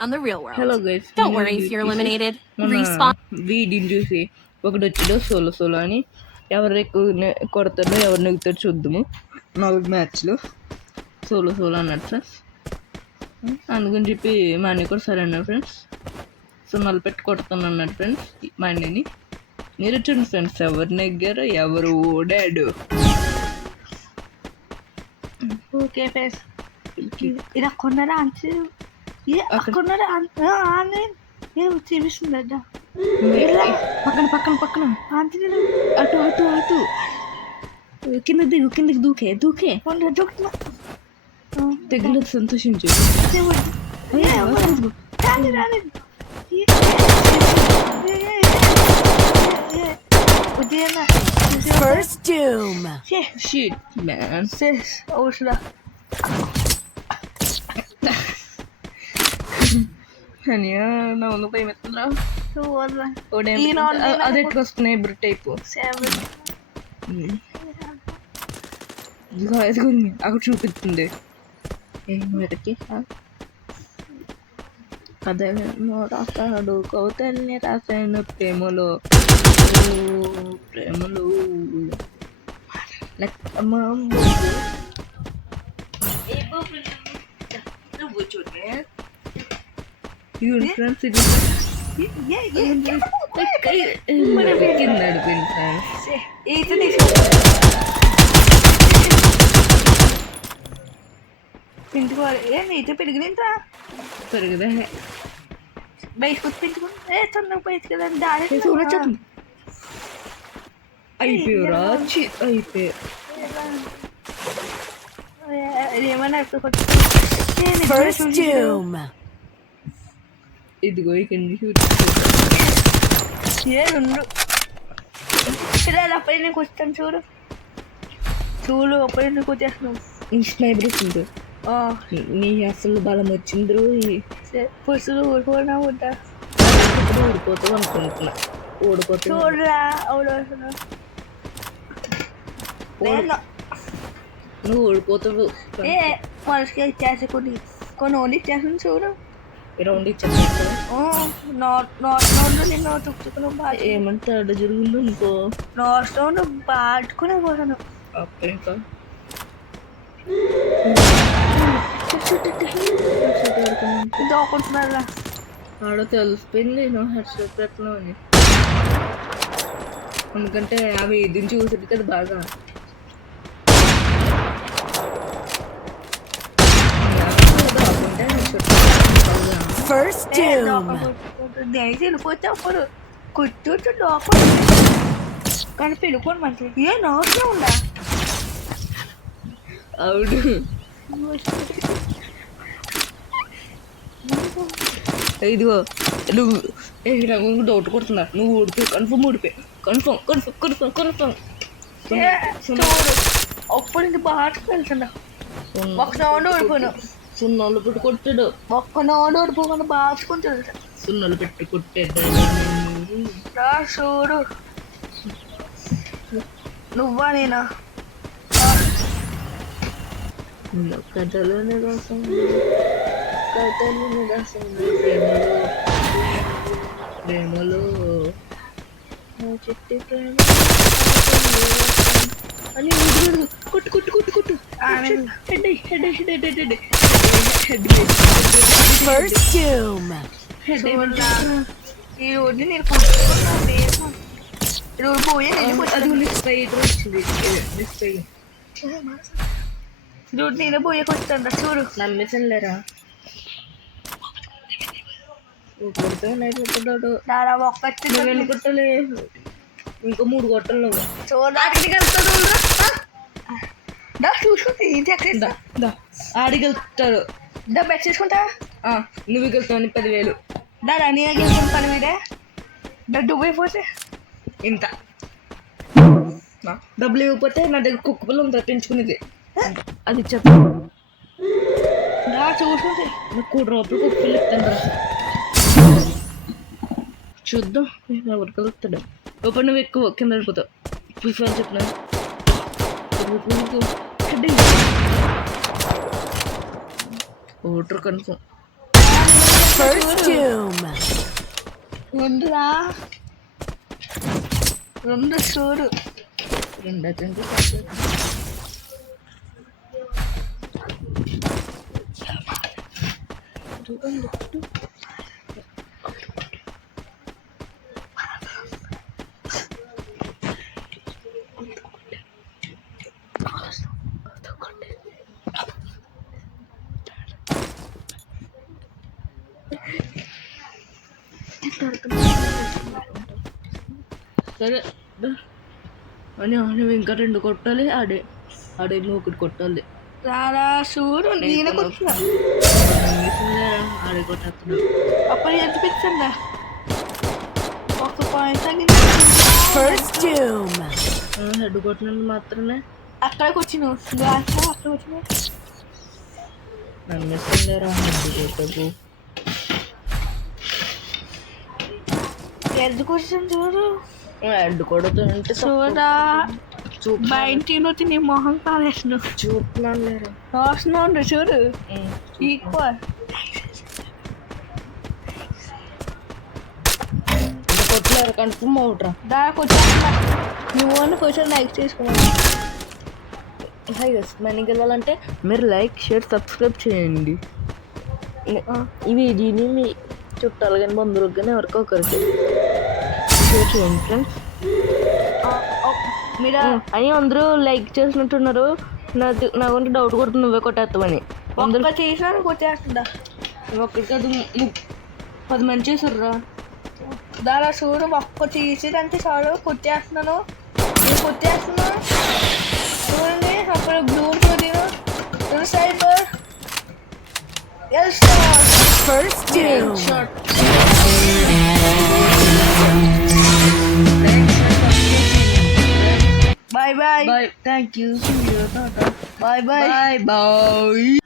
on the real world. Hello guys, Don't worry if you're eliminated. మన Respawn. వీడిని చూసి ఒకటి వచ్చాడు సోలో సోలో అని. ఎవరు ఎక్కువ కొడతాడో ఎవరు నెగ్గుతాడో చూద్దాము. 4 మ్యాచ్లు సోలో సోలో అన్నాడు ఫ్రెండ్స్. అందుకని చెప్పి మా అన్నీ కూడా సరే అన్నాడు ఫ్రెండ్స్. సో పెట్టి కొడుతాను అన్నాడు ఫ్రెండ్స్ మా అన్నని. మీరు చూడండి ఫ్రెండ్స్, ఎవరు నెగ్గారో ఎవరు ఓడాడు. ఓకే ఫ్రెండ్స్, ఇలా కొన్నారా అంటే కొన్నారా అని చూపిస్తుందట. పక్కన పక్కన పక్కన అటు అటు అటు కిందకి దూకే దూకే దగ్గర సంతోషించు. First doom. Shit, man. అనియా నా ముందు భయం ఎత్తుందా? అది ఎట్లా వస్తున్నాయి ఇప్పుడు టైపు అక్కడ చూపిస్తుంది ఏమిటికి అదే రాస్తాడు కవితల్ని రాశాను ప్రేమలో ప్రేమలో ఫ్రెండ్స్ ఇది పెంచుకోవాలి. నీతో పెరిగినంటరా పెరుగుదా బయటకు పెంచుకుని తొందరగా బయటకు వెళ్ళాలి. దాడి అయిపోయారా అయిపోయా ఏమన్నా ఇదిగో ఇక్కడ రెండు పిల్లలు అప్పుడే నీకు వస్తాను చూడు చూడు అప్పుడే నీకు వచ్చేస్తున్నావు. స్నైపర్ ఉంది నీ అసలు బలం వచ్చింది. పురుషులు ఊడిపోయినా ఉంటా ఓడిపోతావు అనుకుంటున్నా. ఓడిపోతా చూడరా నువ్వు ఓడిపోతావు. మనసుకి ఇచ్చేసి కొన్ని ఓన్లీ ఇచ్చేసాను చూడు. రౌండ్ ఇచ్చేస్తా నిన్ను తుక్కుని బాగా ఏమంటే అడ్డ జరుగుందో ఇంకో లాస్ట్ రౌండ్ బాటుకునే పోతాను. ఇంకా దోకుంటున్నారా ఆడ తెలిసిపోయింది నువ్వు హెడ్షాట్ పెట్టినావు అని. ఎందుకంటే అవి దీన్ని చూసేది కదా బాగా. వెళ్ళిపోతే అప్పుడు కుట్టు లోపల కానీ పెళ్ళిపోను మంచి ఏ నోట్లే ఉందా. అవును ఇదిగో నువ్వు డౌట్ కొడుతున్నా. నువ్వు ఓడిపోయి కన్ఫర్మ్ అప్పుడు ఇంక బాగా వెళ్తున్నా. ఒక రౌండ్ ఓడిపోను. సున్నాలు పెట్టి కొట్టాడు. ఒక్క రౌండ్ ఓడిపోకుండా బాచుకుంటూ వెళ్తాను. సున్నాలు పెట్టి కొట్టాడు. చూడు నువ్వా నేనా కథలోనే రాసం ప్రేమలో చెట్టు ప్రేమ అని కొట్టు కొట్టు కొట్టు కొట్టు ఈ రోజు నేను పోయి చూడు నేనే పోయేకొస్తాను చూడు. నమ్మేసాను లేరా నారా ఒక్కటి నువ్వు కొట్టలే ఇంకో 3 కొట్టలు నువ్వు చూడడానికి చూసుకుంటే ఇది ఎక్కడ ఆడికి వెళ్తాడు. బెట్ చేసుకుంటా నువ్వు వెళ్తావు 10,000. దాదా నేను గెలుచుకుని పని మీదే డబ్బు అయిపోతే ఇంత డబ్బులు ఇవ్వకపోతే నా దగ్గర కుక్క పిల్ల ఉంది పెంచుకునేది. అది చెప్పు చూసుకుంటే నాకు 1 రూపాయలు కుక్క పిల్ల ఇస్తాను రా. చూద్దాం ఎవరికి వెళ్తాడు. లోపల నువ్వు ఎక్కువ కింద పడిపోతావు. ప్రిఫర్ చెప్పిన ఓటర్ కన్ఫర్మ్ First doom. రెండురా రెండు చూడు రెండు అటెంప్ట్ సరే అని నువ్వు ఇంకా రెండు కొట్టాలి ఆడే ఆడే నువ్వు ఒకటి కొట్టాలి రారా చూడు నేను కూర్చున్నా ఆడే కొట్టేస్తున్నా అప్పుడు ఎంత పిచ్చండా ఒక పాయింట్ తగ్గింది First doom. హెడ్ కొట్టినందుకు మాత్రమే అక్కడికి వచ్చినావు గ్లాస్ అక్కడికి వచ్చినావు నన్ను ఇస్తుందేరా హెడ్ కొట్టకు ఎందుకు వచ్చాను చూడు హెడ్ కొడుతుంటే చూడా బయటికి వచ్చి నీ మొహం కాలేసినావు చూపుతున్నాను లేరా రాస్తున్నావు చూడు ఈక్వల్ కొట్టలేరు కన్ఫర్మ్ అవుట్రా దానికి వచ్చా నువ్వు అని కొంచెం లైక్ చేసుకోవాలి హాయ్ గస్ మనకి వెళ్ళాలంటే మీరు లైక్ షేర్ సబ్స్క్రైబ్ చేయండి ఈ వీడియోని మీ చుట్టాలు కానీ బంధువులకు కానీ ఎవరికో ఒకరికి షేర్ చేయండి ఫ్రెండ్స్ మీరు అని అందరూ లైక్ చేసినట్టున్నారు నాకు డౌట్ కొడుతుంది నువ్వే కొట్టేస్తామని ఒక్క చేసినా కొట్టేస్తుందా ఒక్కరికి అది 10 మంది చేసారురా దాని చూడు ఒక్క చేసేదంటే చాలు కొట్టేస్తున్నాను నేను కొట్టేస్తున్నా చూడండి అప్పుడు బ్లూర్ చూడు cyber First doom. Bye bye bye thank you bye bye bye bye